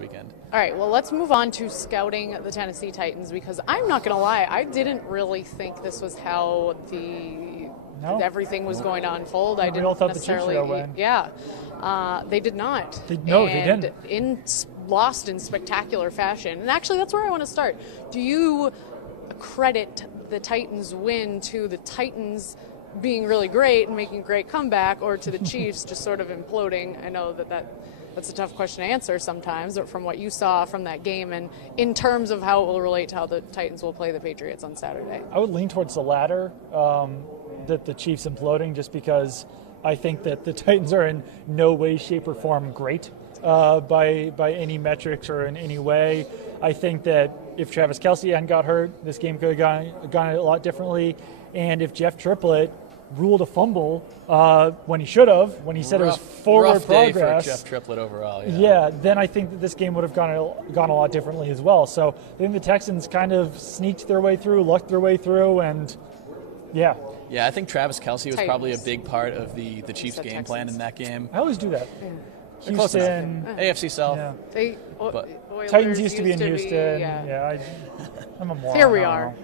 weekend. All right, well, let's move on to scouting the Tennessee Titans, because I'm not going to lie, I didn't really think this was how everything was going to unfold. I didn't all thought necessarily. The Chiefs were gonna win. Yeah, they did not. They didn't. Lost in spectacular fashion. And actually, that's where I want to start. Do you credit the Titans' win to the Titans being really great and making a great comeback, or to the Chiefs just sort of imploding? I know that's a tough question to answer sometimes, but from what you saw from that game and in terms of how it will relate to how the Titans will play the Patriots on Saturday. I would lean towards the latter, that the Chiefs imploding, just because I think that the Titans are in no way, shape, or form great by any metrics or in any way. I think that if Travis Kelce hadn't got hurt, this game could have gone a lot differently. And if Jeff Triplett ruled a fumble when he should have, when he said it was forward progress. Rough day for Jeff Triplett overall. Yeah, then I think that this game would have gone a lot differently as well. So I think the Texans kind of sneaked their way through, lucked their way through, and yeah. Yeah, I think Travis Kelce was probably a big part of the Chiefs' game Texans. Plan in that game. I always do that. Yeah. Houston, AFC South. Yeah. Titans used to be in Houston. I'm a moron. Here we are.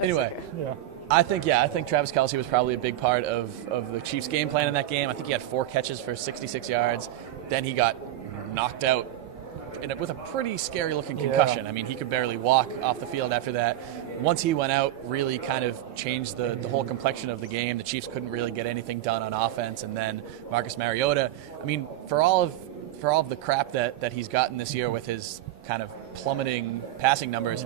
Anyway. Okay. Yeah. I think Travis Kelce was probably a big part of the Chiefs' game plan in that game. I think he had 4 catches for 66 yards. Then he got knocked out with a pretty scary-looking concussion. I mean, he could barely walk off the field after that. Once he went out, really kind of changed the whole complexion of the game. The Chiefs couldn't really get anything done on offense. And then Marcus Mariota, I mean, for all of the crap that he's gotten this year with his kind of plummeting passing numbers,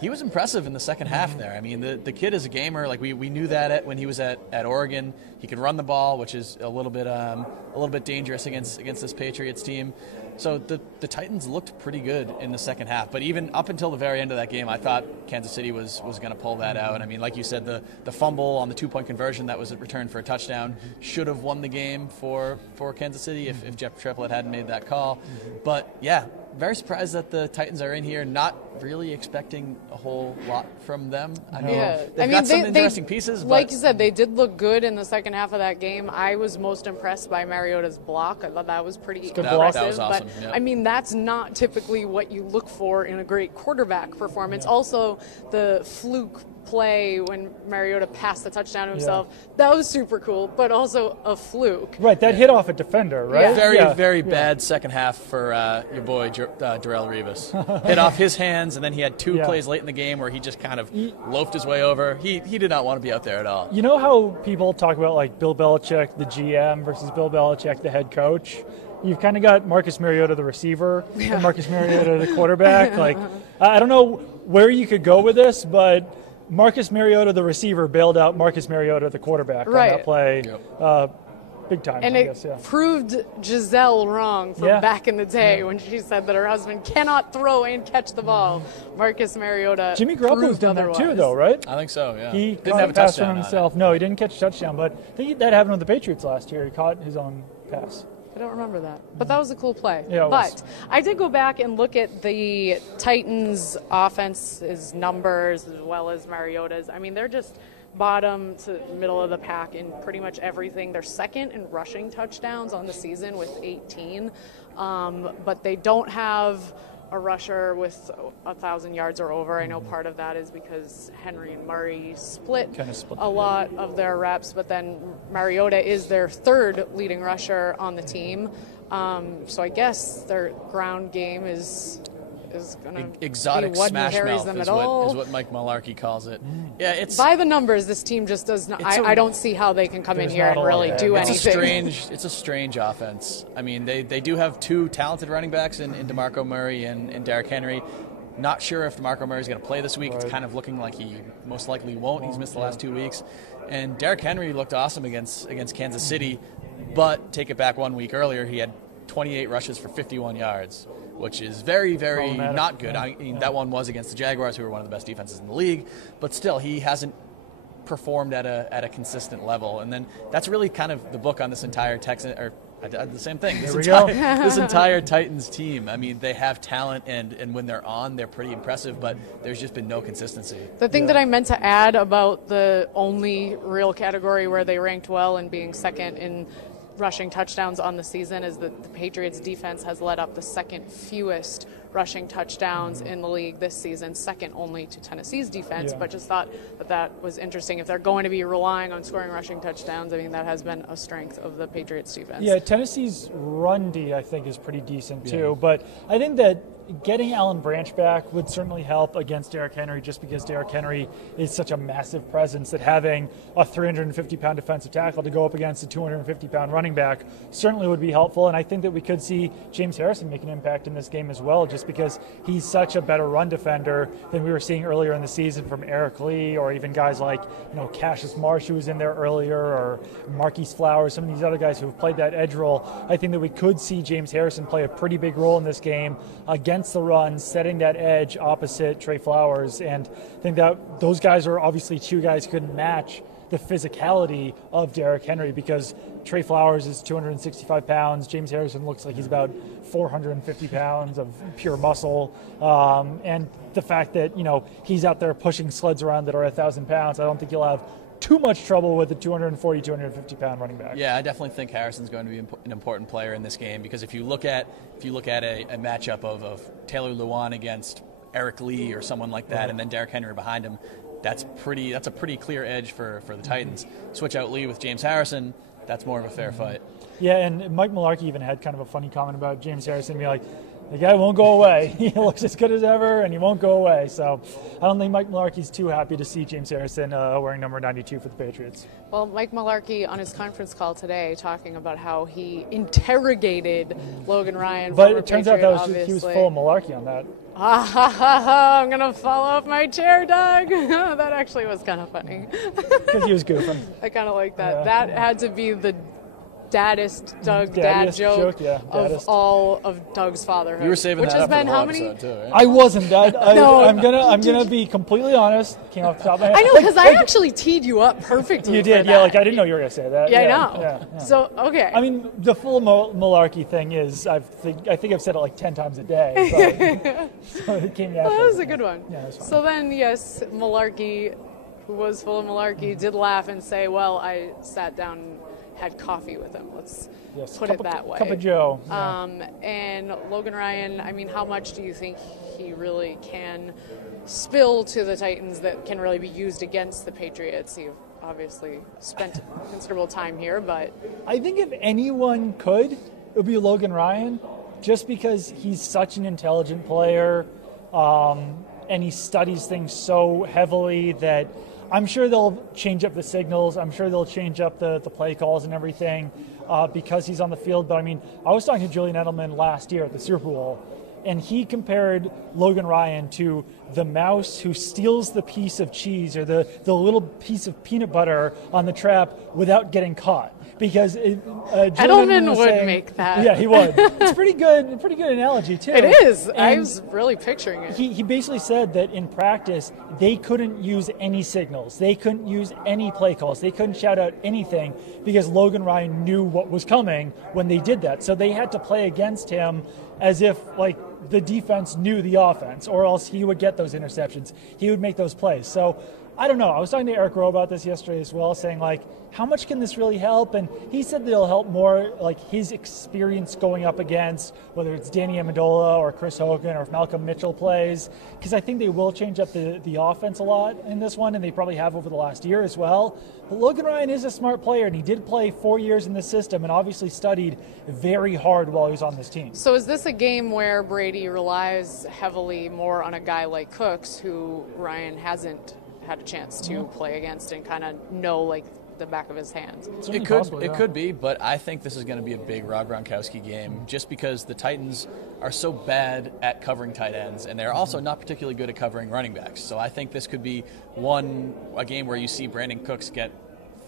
he was impressive in the second half there. I mean, the kid is a gamer. Like we knew that when he was at Oregon. He could run the ball, which is a little bit dangerous against this Patriots team. So the Titans looked pretty good in the second half. But even up until the very end of that game, I thought Kansas City was going to pull that out. I mean, like you said, the fumble on the 2-point conversion that was returned for a touchdown should have won the game for Kansas City if Jeff Triplett hadn't made that call. But yeah, very surprised that the Titans are in here, not really expecting a whole lot from them. I mean, they've got some interesting pieces. But like you said, they did look good in the second half of that game. I was most impressed by Mariota's block. I thought that was pretty impressive. That was awesome. But, I mean, that's not typically what you look for in a great quarterback performance. Also, the fluke play when Mariota passed the touchdown to himself, that was super cool, but also a fluke. Right, that hit off a defender, right? Very bad second half for your boy Darrelle Revis. Hit off his hands, and then he had 2 plays late in the game where he just kind of loafed his way over. He did not want to be out there at all. You know how people talk about like Bill Belichick, the GM, versus Bill Belichick, the head coach? You've kind of got Marcus Mariota, the receiver, and Marcus Mariota, the quarterback. Like, I don't know where you could go with this, but Marcus Mariota, the receiver, bailed out Marcus Mariota, the quarterback, on that play. Big time, and I guess, it proved Giselle wrong from back in the day when she said that her husband cannot throw and catch the ball. Marcus Mariota Jimmy Garoppolo's done that too, though, right? I think so, yeah. He didn't have a pass touchdown from himself. No, he didn't catch a touchdown, but I think that happened with the Patriots last year. He caught his own pass. I don't remember that, but that was a cool play. Yeah, but I did go back and look at the Titans' offense's numbers as well as Mariota's. I mean, they're just bottom to middle of the pack in pretty much everything. They're second in rushing touchdowns on the season with 18, but they don't have a rusher with 1,000 yards or over. I know part of that is because Henry and Murray split a lot of their reps, but then Mariota is their 3rd leading rusher on the team. So I guess their ground game is going to exotic be what smash carries mouth them is at all. what Mike Mularkey calls it. Yeah, it's by the numbers. This team just does not. I don't see how they can come in here and really do anything. It's a strange offense. I mean, they do have 2 talented running backs in DeMarco Murray and Derrick Henry. Not sure if DeMarco Murray's going to play this week. It's kind of looking like he most likely won't. He's missed the last 2 weeks. And Derrick Henry looked awesome against Kansas City, but take it back 1 week earlier, he had 28 rushes for 51 yards, which is very, very not good. I mean, that one was against the Jaguars, who are one of the best defenses in the league, but still, he hasn't performed at a consistent level. And then that's really kind of the book on this entire the same thing. This entire Titans team. I mean, they have talent, and when they're on, they're pretty impressive, but there's just been no consistency. The thing that I meant to add about the only real category where they ranked well and being second in rushing touchdowns on the season is that the Patriots defense has let up the second fewest rushing touchdowns in the league this season, second only to Tennessee's defense, but just thought that was interesting. If they're going to be relying on scoring rushing touchdowns, I mean, that has been a strength of the Patriots defense. Yeah, Tennessee's run D, I think, is pretty decent too, but I think that getting Alan Branch back would certainly help against Derrick Henry, just because Derrick Henry is such a massive presence that having a 350-pound defensive tackle to go up against a 250-pound running back certainly would be helpful. And I think that we could see James Harrison make an impact in this game as well, just because he's such a better run defender than we were seeing earlier in the season from Eric Lee, or even guys like Cassius Marsh, who was in there earlier, or Marquise Flowers, some of these other guys who have played that edge role. I think that we could see James Harrison play a pretty big role in this game against the run, setting that edge opposite Trey Flowers. And I think that those guys are obviously two guys who could match the physicality of Derrick Henry, because Trey Flowers is 265 pounds. James Harrison looks like he's about 450 pounds of pure muscle. And the fact that, he's out there pushing sleds around that are 1,000 pounds, I don't think you'll have too much trouble with a 240, 250-pound running back. Yeah, I definitely think Harrison's going to be an important player in this game, because if you look at a matchup of Taylor Lewan against Eric Lee or someone like that, and then Derrick Henry behind him, that's a pretty clear edge for the Titans. Switch out Lee with James Harrison, that's more of a fair fight. Yeah, and Mike Mularkey even had kind of a funny comment about James Harrison, being like, the guy won't go away. He looks as good as ever, and he won't go away. So I don't think Mike Mularkey's too happy to see James Harrison wearing number 92 for the Patriots. Well, Mike Mularkey on his conference call today talking about how he interrogated Logan Ryan. But it turns out that he was full of Mularkey on that. I'm going to fall off my chair, Doug. That actually was kind of funny. Because he was goofing. I kind of like that. That had to be the daddest dad joke of all of Doug's fatherhood. You were saving which that has up been for the how whole many? episode too, right? I wasn't. I'm gonna be completely honest. Came off the top of my head. I know, because I actually teed you up perfectly. You did, yeah. Like I didn't know you were gonna say that. Yeah, I know. Yeah. So okay. I mean, the full Mularkey thing is, I think I've said it like 10 times a day. So it came out. That was a good one. Yeah, that's fine. So then, yes, Mularkey, who was full of Mularkey, did laugh and say, "Well, I sat down and had coffee with him." Let's put it that way. Cup of Joe. And Logan Ryan, I mean, how much do you think he really can spill to the Titans that can really be used against the Patriots? You've obviously spent considerable time here, but I think if anyone could, it would be Logan Ryan, just because he's such an intelligent player, and he studies things so heavily that I'm sure they'll change up the signals. I'm sure they'll change up the play calls and everything because he's on the field. But, I mean, I was talking to Julian Edelman last year at the Super Bowl, and he compared Logan Ryan to the mouse who steals the piece of cheese or the little piece of peanut butter on the trap without getting caught. Because Edelman would make that. Yeah, he would. It's pretty good analogy too. It is. And I was really picturing it. He basically said that in practice they couldn't use any signals, they couldn't use any play calls, they couldn't shout out anything because Logan Ryan knew what was coming when they did that. So they had to play against him as if like the defense knew the offense, or else he would get those interceptions. He would make those plays. So I don't know. I was talking to Eric Rowe about this yesterday as well, saying like, how much can this really help? And he said that it'll help more like his experience going up against whether it's Danny Amendola or Chris Hogan or if Malcolm Mitchell plays, because I think they will change up the offense a lot in this one, and they probably have over the last year as well. But Logan Ryan is a smart player, and he did play 4 years in this system and obviously studied very hard while he was on this team. So is this a game where Brady relies heavily more on a guy like Cooks, who Ryan hasn't had a chance to play against and kind of know like the back of his hands? It could be, but I think this is going to be a big Rob Gronkowski game just because the Titans are so bad at covering tight ends, and they're also not particularly good at covering running backs. So I think this could be a game where you see Brandon Cooks get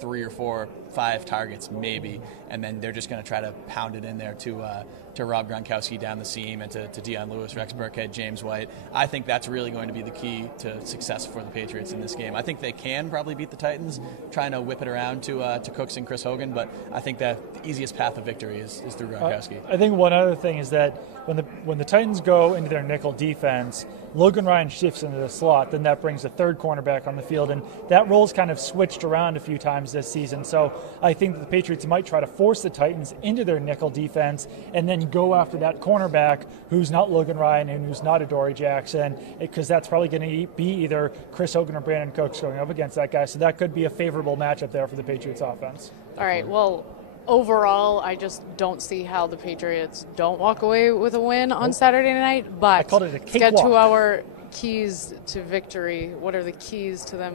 3 or 4, 5 targets maybe, and then they're just going to try to pound it in there to Rob Gronkowski down the seam and to Deion Lewis, Rex Burkhead, James White. I think that's really going to be the key to success for the Patriots in this game. I think they can probably beat the Titans, trying to whip it around to Cooks and Chris Hogan, but I think that the easiest path of victory is through Gronkowski. I think one other thing is that when the Titans go into their nickel defense, Logan Ryan shifts into the slot, then that brings a third cornerback on the field, and that role's kind of switched around a few times this season. So I think that the Patriots might try to force the Titans into their nickel defense and then go after that cornerback who's not Logan Ryan and who's not Adoree Jackson, because that's probably going to be either Chris Hogan or Brandon Cooks going up against that guy. So that could be a favorable matchup there for the Patriots offense. All right, well, overall, I just don't see how the Patriots don't walk away with a win on Saturday night. But I called it a let's get cakewalk. to our keys to victory. What are the keys to them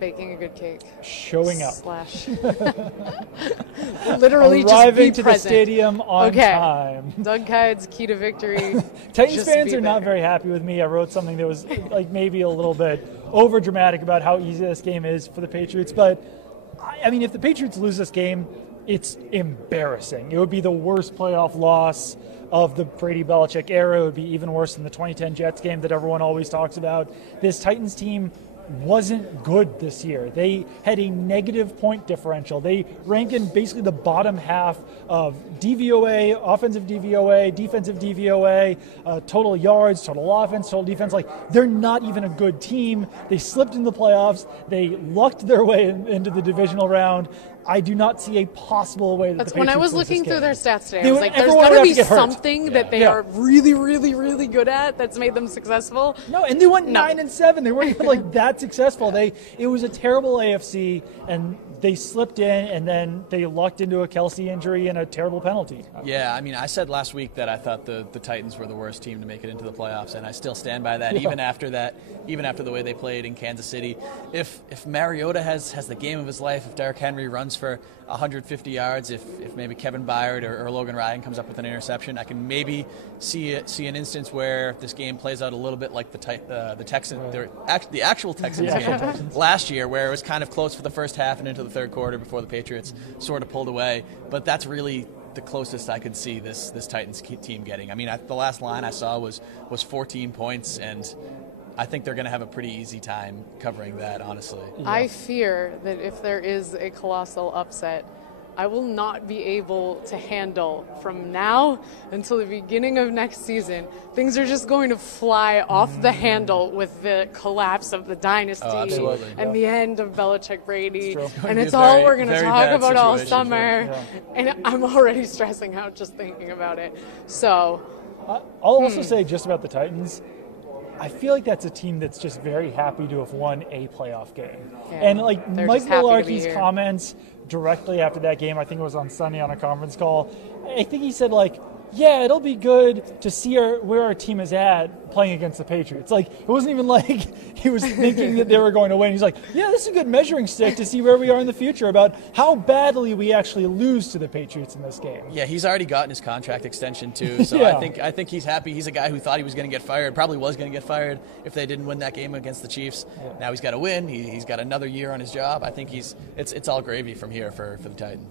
baking a good cake? Showing up. Literally Arriving just to be present. the stadium on time. Doug Kyde's key to victory. Titans just fans be are not there. very happy with me. I wrote something that was like maybe a little bit over dramatic about how easy this game is for the Patriots. But I mean, if the Patriots lose this game, it's embarrassing. It would be the worst playoff loss of the Brady-Belichick era. It would be even worse than the 2010 Jets game that everyone always talks about. This Titans team wasn't good this year. They had a negative point differential. They rank in basically the bottom half of DVOA, offensive DVOA, defensive DVOA, total yards, total offense, total defense. Like, they're not even a good team. They slipped in the playoffs. They lucked their way into the divisional round. I do not see a possible way that That's the when I Patriots was lose this looking through game. their stats today. I was like, there's everyone got would to have be get hurt. something that they Yeah. are really, really, really good at that's made them successful. No, and they went No. 9-7. They weren't even like that successful. It was a terrible AFC, and they slipped in, and then they lucked into a Kelsey injury and a terrible penalty. Yeah, I mean, I said last week that I thought the Titans were the worst team to make it into the playoffs, and I still stand by that. Even after the way they played in Kansas City. If Mariota has the game of his life, if Derrick Henry runs for 150 yards, if maybe Kevin Byard or Logan Ryan comes up with an interception, I can maybe see an instance where this game plays out a little bit like the Texans, the actual Texans game last year, where it was kind of close for the first half and into the third quarter before the Patriots sort of pulled away. But that's really the closest I could see this Titans team getting. I mean, the last line I saw was 14 points, and I think they're going to have a pretty easy time covering that, honestly. I fear that if there is a colossal upset, I will not be able to handle from now until the beginning of next season. Things are just going to fly off the handle with the collapse of the dynasty and the end of Belichick Brady. And it's all we're going to talk about all summer. And I'm already stressing out just thinking about it. So I'll also say just about the Titans, I feel like that's a team that's just very happy to have won a playoff game. Yeah, and like they're Mike just happy to be Mularkey's here. comments directly after that game, I think it was on Sunday on a conference call, I think he said, like, yeah, it'll be good to see where our team is at playing against the Patriots. Like, it wasn't even like he was thinking that they were going to win. He's like, yeah, this is a good measuring stick to see where we are in the future about how badly we actually lose to the Patriots in this game. Yeah, he's already gotten his contract extension too, so Yeah. I think he's happy. He's a guy who thought he was going to get fired, probably was going to get fired if they didn't win that game against the Chiefs. Now he's got to win. He's got another year on his job. I think it's all gravy from here for the Titans.